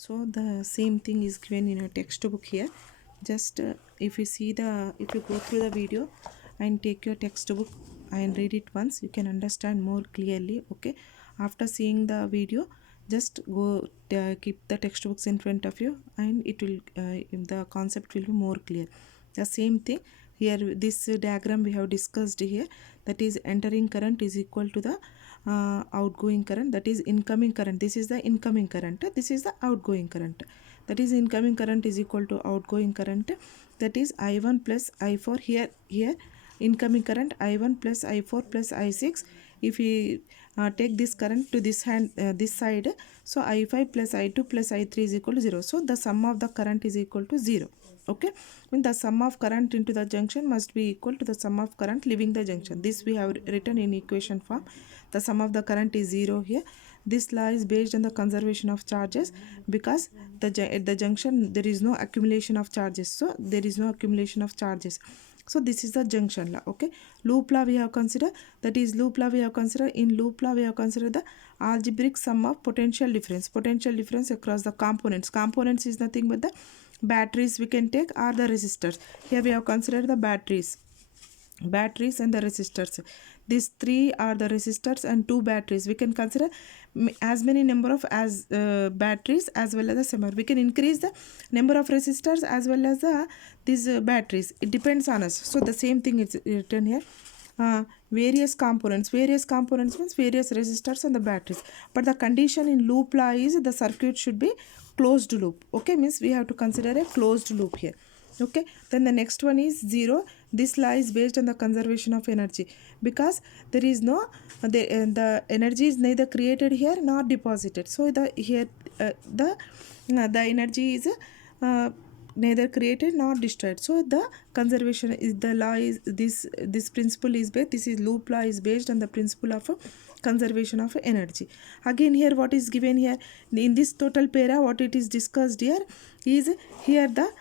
So the same thing is given in a textbook here. Just if you go through the video and take your textbook and read it once, you can understand more clearly. Okay, after seeing the video, just go keep the textbooks in front of you, and it will the concept will be more clear. The same thing here, this diagram we have discussed here, that is entering current is equal to the outgoing current, that is incoming current. This is the incoming current, this is the outgoing current. That is incoming current is equal to outgoing current, that is I1 plus I4. Here incoming current I1 plus I4 plus I6. If we take this current to this side, so I5 plus I2 plus I3 is equal to 0. So the sum of the current is equal to 0. Okay, when the sum of current into the junction must be equal to the sum of current leaving the junction. This we have written in equation form. The sum of the current is 0 here. This law is based on the conservation of charges, because at the junction there is no accumulation of charges. So there is no accumulation of charges. So this is the junction law. Okay, loop law we have considered. That is loop law we have considered. In loop law we have considered the algebraic sum of potential difference. Potential difference across the components. Components is nothing but the batteries we can take, or the resistors. Here we have considered the batteries and the resistors. These three are the resistors and two batteries. We can consider as many number of batteries as well as the similar. We can increase the number of resistors as well as these batteries. It depends on us. So the same thing is written here. Various components means various resistors and the batteries. But the condition in loop law is the circuit should be closed loop. Okay, means we have to consider a closed loop here. Okay, then the next one is 0. This law is based on the conservation of energy, because there is no the energy is neither created here nor deposited. So the energy is neither created nor destroyed. So the conservation is the law is this principle is based, this is loop law is based on the principle of conservation of energy. Again here what is given here in this total para, what it is discussed here is here the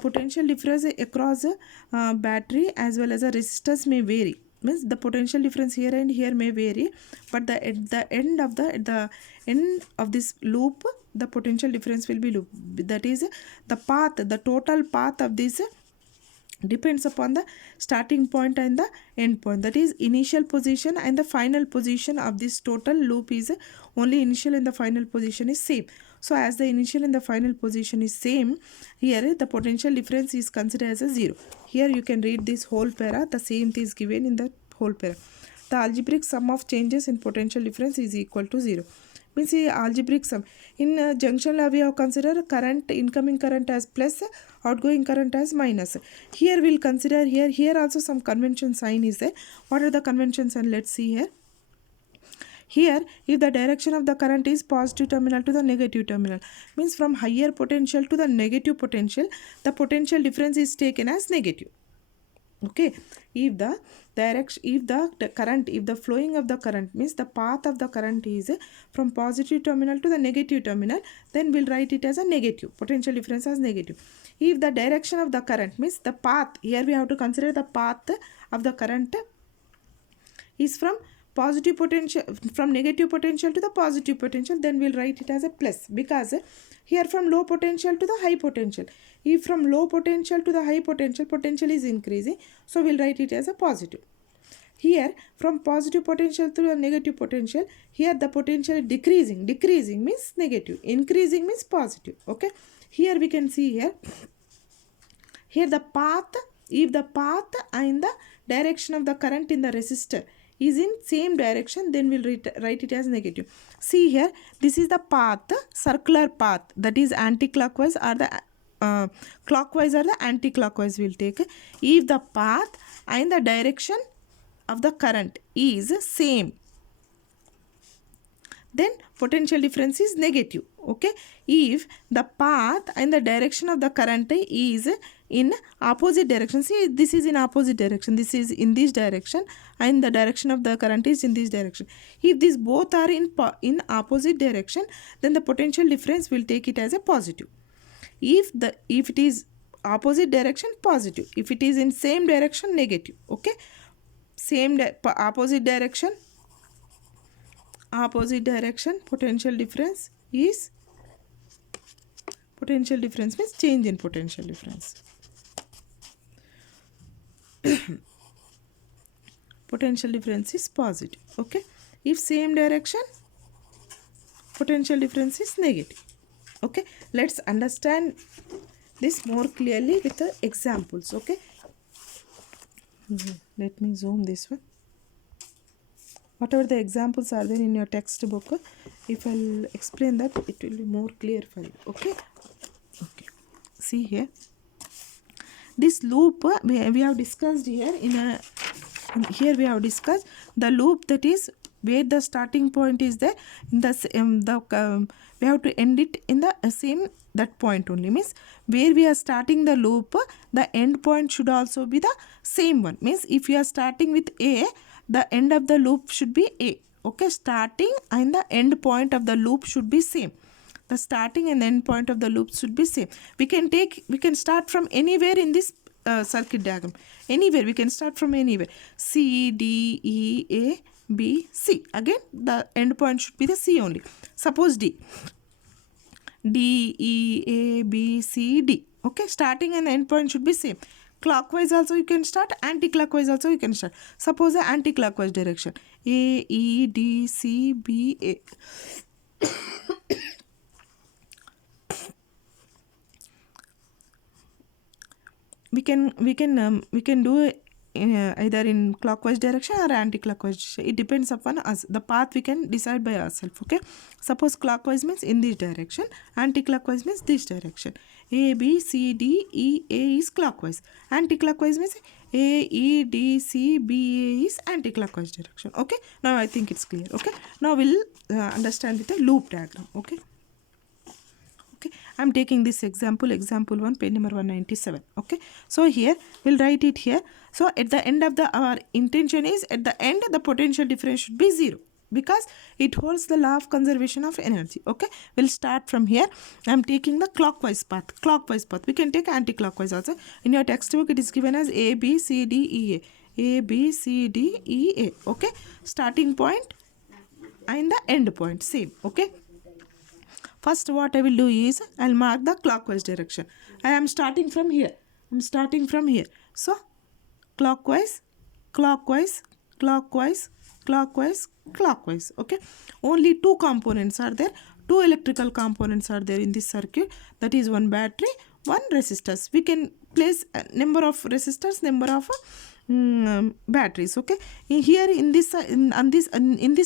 potential difference across battery as well as a resistors may vary. Means the potential difference here and here may vary, but at the end of this loop, the potential difference will be loop. That is the total path of this depends upon the starting point and the end point. That is initial position and the final position of this total loop is only initial and the final position is same. So as the initial and the final position is same, here the potential difference is considered as a 0. Here you can read this whole para, the same thing is given in the whole para. The algebraic sum of changes in potential difference is equal to 0. Means the algebraic sum. In junction law we have considered current, incoming current as plus, outgoing current as minus. Here we'll consider here also some convention sign is there. What are the conventions? And let's see here. Here, if the direction of the current is positive terminal to the negative terminal, means from higher potential to the negative potential, the potential difference is taken as negative. Okay, if the flowing of the current means the path of the current is from positive terminal to the negative terminal, then we'll write it as a negative, potential difference as negative. If the direction of the current means the path, here we have to consider the path of the current is from positive potential, from negative potential to the positive potential, then we'll write it as a plus, because here from low potential to the high potential. If from low potential to the high potential, potential is increasing, so we'll write it as a positive. Here from positive potential to the negative potential, here the potential is decreasing means negative, increasing means positive. Okay, here we can see here the path, if the path and the direction of the current in the resistor is in same direction, then we'll write it as negative. See here, this is the path, circular path, that is anti-clockwise or the clockwise or the anti-clockwise we'll take. If the path and the direction of the current is same, then potential difference is negative. Okay, if the path and the direction of the current is in opposite direction, see this is in opposite direction, this is in this direction, and the direction of the current is in this direction. If these both are in opposite direction, then the potential difference will take it as a positive. If it is opposite direction, positive. If it is in same direction, negative. Okay, opposite direction, potential difference is Potential difference means change in potential difference. Potential difference is positive. Okay. If same direction, potential difference is negative. Okay. Let's understand this more clearly with the examples. Okay. Let me zoom this one. Whatever the examples are there in your textbook, if I'll explain that, it will be more clear for you. Okay. Okay. See here. This loop we have discussed here here we have discussed the loop, that is where the starting point is there in the we have to end it in the same that point only, means where we are starting the loop, the end point should also be the same one, means if you are starting with A, the end of the loop should be A. Okay, starting and the end point of the loop should be same. The starting and the end point of the loop should be same. We can start from anywhere in this circuit diagram. Anywhere, we can start from anywhere. C, D, E, A, B, C. Again, the end point should be the C only. Suppose D. D, E, A, B, C, D. Okay, starting and the end point should be same. Clockwise also you can start, anti-clockwise also you can start. Suppose the anti-clockwise direction. A, E, D, C, B, A. we can do either in clockwise direction or anti-clockwise direction. It depends upon us. The path we can decide by ourselves. Okay, suppose clockwise means in this direction, anti-clockwise means this direction. A, B, C, D, E, A is clockwise. Anti-clockwise means A, E, D, C, B, A is anti-clockwise direction. Okay, now I think it's clear. Okay, now we'll understand with a loop diagram. Okay. Okay, I'm taking this example 1, page number 197. Okay, so here we'll write it here. So at the end of our intention is, at the end the potential difference should be 0, because it holds the law of conservation of energy. Okay, we'll start from here. I'm taking the clockwise path. We can take anti-clockwise also. In your textbook it is given as A, B, C, D, E, A. A, B, C, D, E, A. Okay, starting point and the end point same. Okay, first what I will do is I'll mark the clockwise direction. I am starting from here. So clockwise. Okay, only two components are there. Two electrical components are there in this circuit. That is one battery, one resistors. We can place a number of resistors, number of batteries. Okay, here in this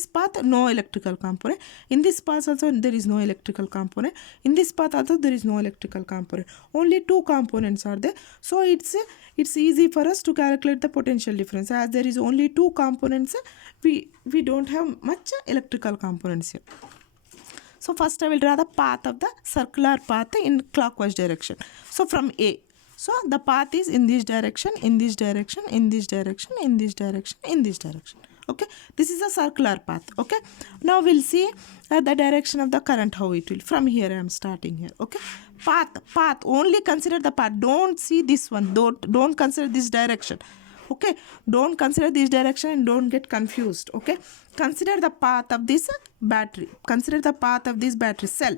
path no electrical component. In this path also there is no electrical component. In this path also there is no electrical component. Only two components are there. So it's easy for us to calculate the potential difference. As there is only two components, we don't have much electrical components here. So first I will draw the path of the circular path in clockwise direction. So from A. So the path is in this direction, in this direction, in this direction, in this direction, in this direction. Okay, this is a circular path. Okay, now we'll see the direction of the current, how it will. From here I am starting here. Okay, path, only consider the path. Don't see this one. Don't consider this direction. Okay, don't consider this direction and don't get confused. Okay, consider the path of this battery. Consider the path of this battery cell.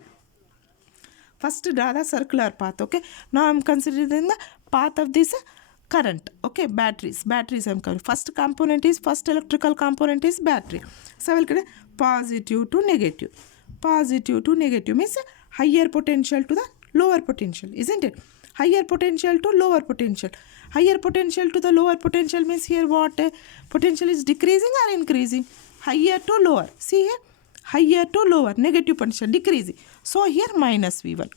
First draw the circular path. Okay, now I am considering the path of this current. Okay, batteries I am considering. First electrical component is battery. So I will get positive to negative. Positive to negative means higher potential to the lower potential, isn't it? Higher potential to lower potential. Higher potential to the lower potential means here what? Potential is decreasing or increasing? Higher to lower. See here? Higher to lower, negative potential, decreasing. So here minus V1.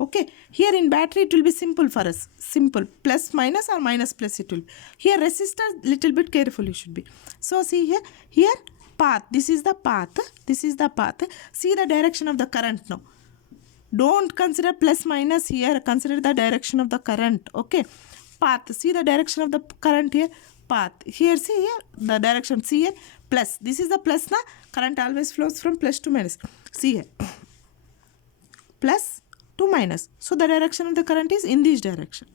Okay, here in battery it will be simple for us. Simple, plus minus or minus plus it will be. Here resistor, little bit careful you should be. So see here path. This is the path. See the direction of the current now. Don't consider plus minus here. Consider the direction of the current. Okay, path. See the direction of the current here. Path. Here see here the direction. See here plus. This is the plus na. Current always flows from plus to minus. See here. Plus to minus. So the direction of the current is in this direction.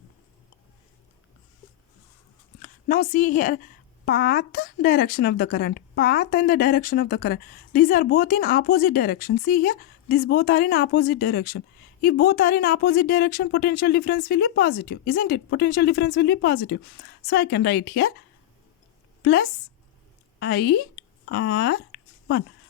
Now see here path, direction of the current, path and the direction of the current. These are both in opposite direction. See here, these both are in opposite direction. If both are in opposite direction, potential difference will be positive, isn't it? Potential difference will be positive. So I can write here plus IR1.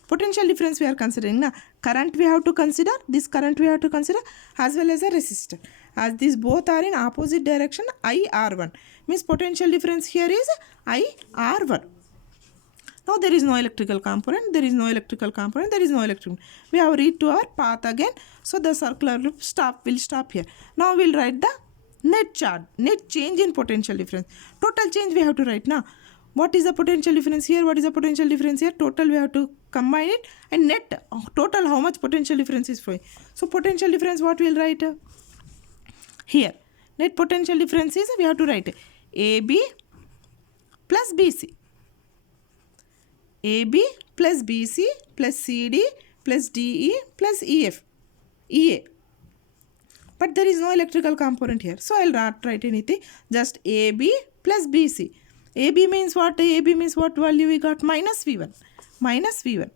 Potential difference we are considering now. Current we have to consider, this current we have to consider, as well as a resistor. As these both are in opposite direction, IR1 means potential difference here is IR1. Now there is no electrical component, there is no electrical component, there is no electrical. We have read to our path again. So the circular loop will stop here. Now we'll write the net charge, net change in potential difference. Total change we have to write now. What is the potential difference here? What is the potential difference here? Total we have to combine it, and net total how much potential difference is flowing. So potential difference what we'll write here. Net potential difference is we have to write AB plus BC. AB plus BC plus CD plus DE plus EA. But there is no electrical component here. So I'll not write anything. Just AB plus BC. AB means what? AB means what value we got? Minus V1. Minus V1.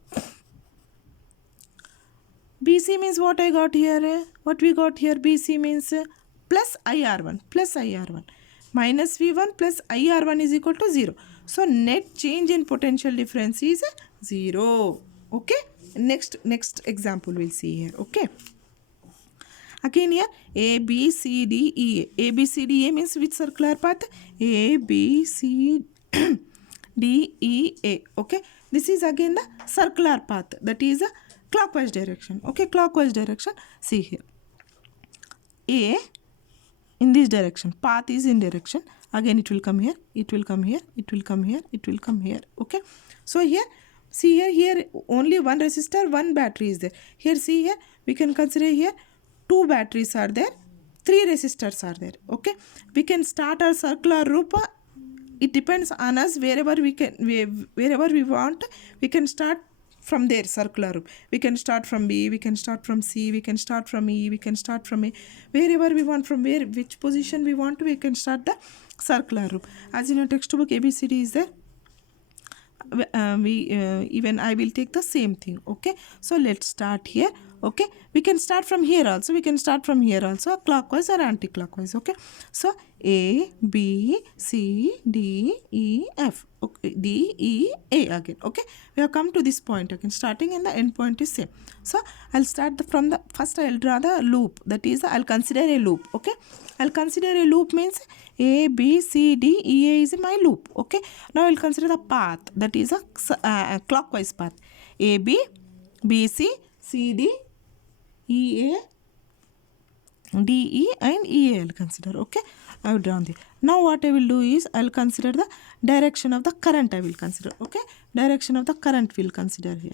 BC means what I got here? What we got here? BC means plus IR1. Plus IR1. Minus V1 plus IR1 is equal to 0. So net change in potential difference is 0. Okay. Next example we'll see here. Okay. Again here A, B, C, D, E, A. A, B, C, D, E means which circular path? A, B, C, D, E, A. Okay. This is again the circular path. That is a clockwise direction. Okay. Clockwise direction. See here. A in this direction. Path is in direction. Again it will come here. It will come here. It will come here. It will come here. Okay. So here. See here only one resistor, one battery is there. Here see here. We can consider here 2 batteries are there, 3 resistors are there. Okay, we can start our circular loop. It depends on us. Wherever we want, we can start from there circular loop. We can start from B, we can start from C, we can start from E, we can start from A. Wherever we want, from which position we want, we can start the circular loop. As in your textbook, ABCD is there. Even I will take the same thing. Okay, so let's start here. Okay, we can start from here also. We can start from here also, clockwise or anti-clockwise. Okay, so A, B, C, D, E, F. Okay, D, E, A again. Okay, we have come to this point again. Starting and the end point is same. So I'll start from the first. I'll draw the loop. That is, I'll consider a loop. Okay, I'll consider a loop means A, B, C, D, E, A is my loop. Okay, now I'll consider the path. That is a clockwise path. A, B, B, C, C, D, E, A, D, E and E, A I'll consider. Okay, I have drawn this. Now what I will do is I'll consider the direction of the current. I will consider. Okay, direction of the current will consider here.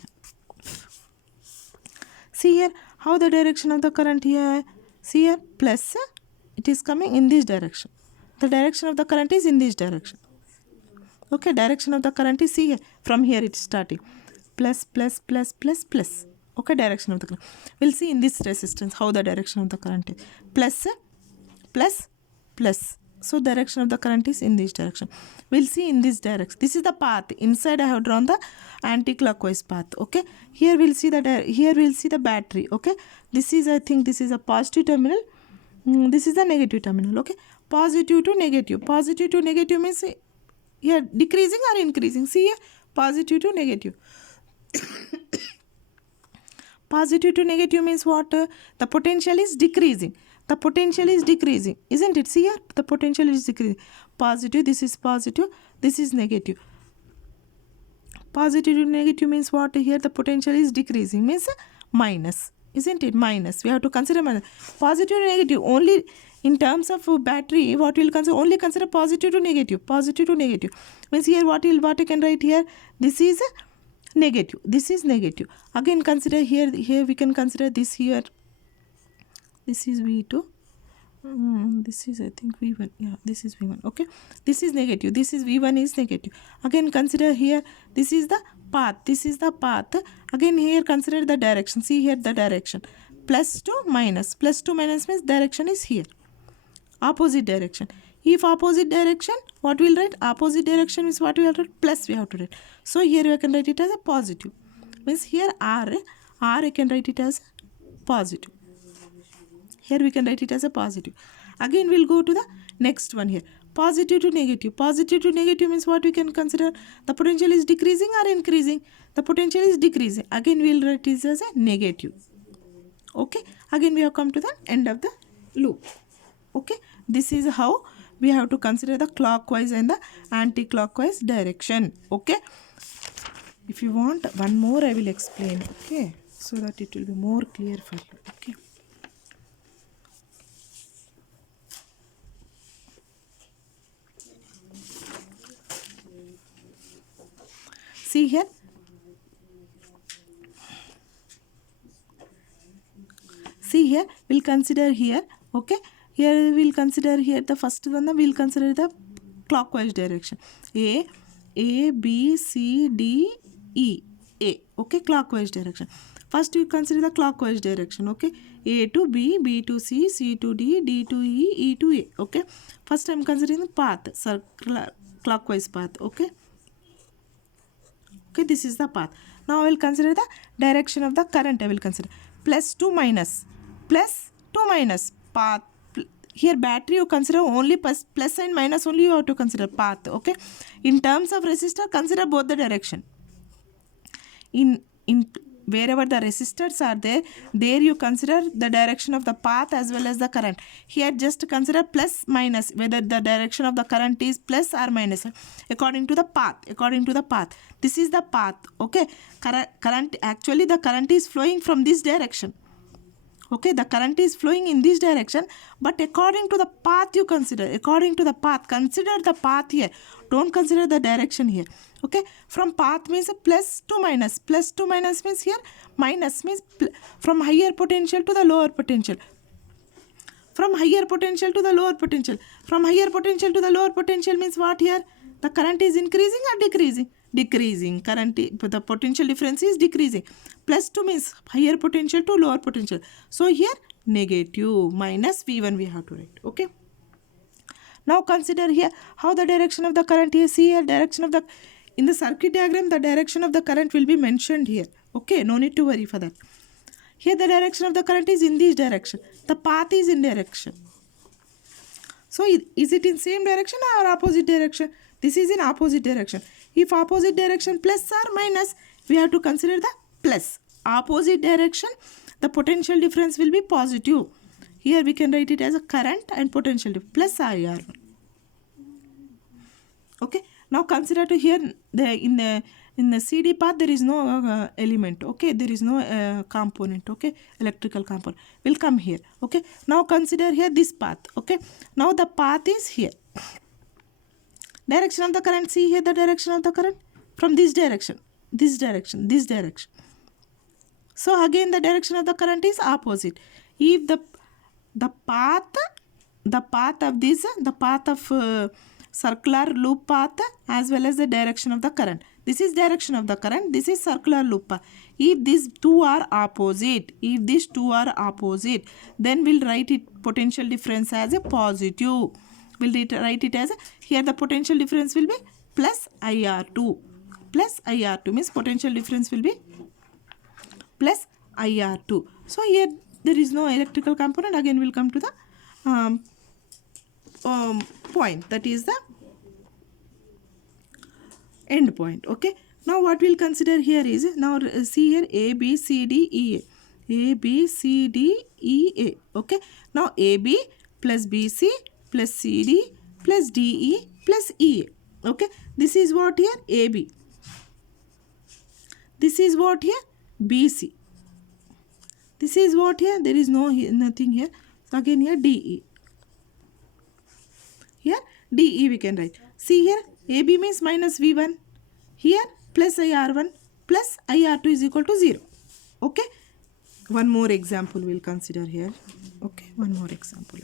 See here how the direction of the current here. See here plus it is coming in this direction. The direction of the current is in this direction. Okay, direction of the current is, see here, from here it is starting. Plus, plus, plus, plus, plus. Okay, direction of the current. We'll see in this resistance how the direction of the current is. Plus, plus, plus. So direction of the current is in this direction. We'll see in this direction. This is the path. Inside I have drawn the anti-clockwise path. Okay, here we'll see the battery. Okay, this is, I think this is a positive terminal. This is the negative terminal. Okay, positive to negative. Positive to negative means here decreasing or increasing. See here, positive to negative. Positive to negative means what? The potential is decreasing. The potential is decreasing, isn't it? See here, the potential is decreasing. Positive, this is positive, this is negative. Positive to negative means what? Here the potential is decreasing, means minus, isn't it? Minus. We have to consider minus. Positive to negative only in terms of battery. What we'll consider? Only consider positive to negative. Positive to negative means here what you can write here. This is negative. This is negative. Again consider here. Here we can consider this here. This is V2. This is, I think, V1. Yeah, this is V1. Okay, this is negative. This is V1 is negative. Again consider here. This is the path. This is the path. Again here consider the direction. See here the direction. Plus to minus. Plus to minus means direction is here. Opposite direction. If opposite direction, what we'll write? Opposite direction is what we have to write? Plus we have to write. So here we can write it as a positive. Means here R I can write it as positive. Here we can write it as a positive. Again we'll go to the next one here. Positive to negative. Positive to negative means what we can consider? The potential is decreasing or increasing? The potential is decreasing. Again we'll write it as a negative. Okay. Again we have come to the end of the loop. Okay. This is how we have to consider the clockwise and the anti-clockwise direction. Okay. If you want one more, I will explain. Okay. So that it will be more clear for you. Okay. See here. See here. We'll consider here. Okay. Here we'll consider here the first one. We'll consider the clockwise direction. A, B, C, D, E. A. Okay. Clockwise direction. First you consider the clockwise direction. Okay. A to B, B to C, C to D, D to E, E to A. Okay. First I am considering the path. Circular clockwise path. Okay. Okay, this is the path. Now I will consider the direction of the current. I will consider plus to minus path. Here battery you consider only plus and minus only you have to consider path. Okay. In terms of resistor, consider both the direction. In wherever the resistors are there you consider the direction of the path as well as the current. Here just consider plus minus, whether the direction of the current is plus or minus according to the path. This is the path. Okay. Current actually the current is flowing from this direction. Okay, the current is flowing in this direction, but according to the path you consider. Consider the path here. Don't consider the direction here. Okay, from path means plus to minus. Plus to minus means here minus means from higher potential to the lower potential. From higher potential to the lower potential. From higher potential to the lower potential means what here? The current is increasing or decreasing? Decreasing. The potential difference is decreasing. Plus 2 means higher potential to lower potential. So here negative minus V1 we have to write. Okay. Now consider here how the direction of the current is. See here direction of the, in the circuit diagram the direction of the current will be mentioned here. Okay, no need to worry for that. Here the direction of the current is in this direction. The path is in direction. So is it in same direction or opposite direction? This is in opposite direction. If opposite direction plus or minus, we have to consider the plus. Opposite direction, the potential difference will be positive. Here we can write it as a current and potential difference plus IR1. Okay. Now consider to here in the CD path there is no element. Okay, there is no component. Okay, electrical component will come here. Okay. Now consider here this path. Okay. Now the path is here. Direction of the current. See here the direction of the current from this direction. So again the direction of the current is opposite. If the path of this, the path of circular loop path as well as the direction of the current. This is direction of the current. This is circular loop path. If these two are opposite, then we'll write it potential difference as a positive. We'll write it as a, here the potential difference will be plus IR2. Plus IR2 means potential difference will be plus IR2. So here there is no electrical component. Again we'll come to the point, that is the end point. Okay. Now what we'll consider here is, now see here A, B, C, D, E, A. A, B, C, D, E, A. Okay. Now AB plus BC plus CD plus DE plus EA. Okay. This is what here? AB. This is what here? BC. This is what here? There is nothing here. So again here DE. Here DE we can write. See here AB means minus V1. Here plus IR1 plus IR2 is equal to 0. Okay. One more example we'll consider here. Okay. One more example.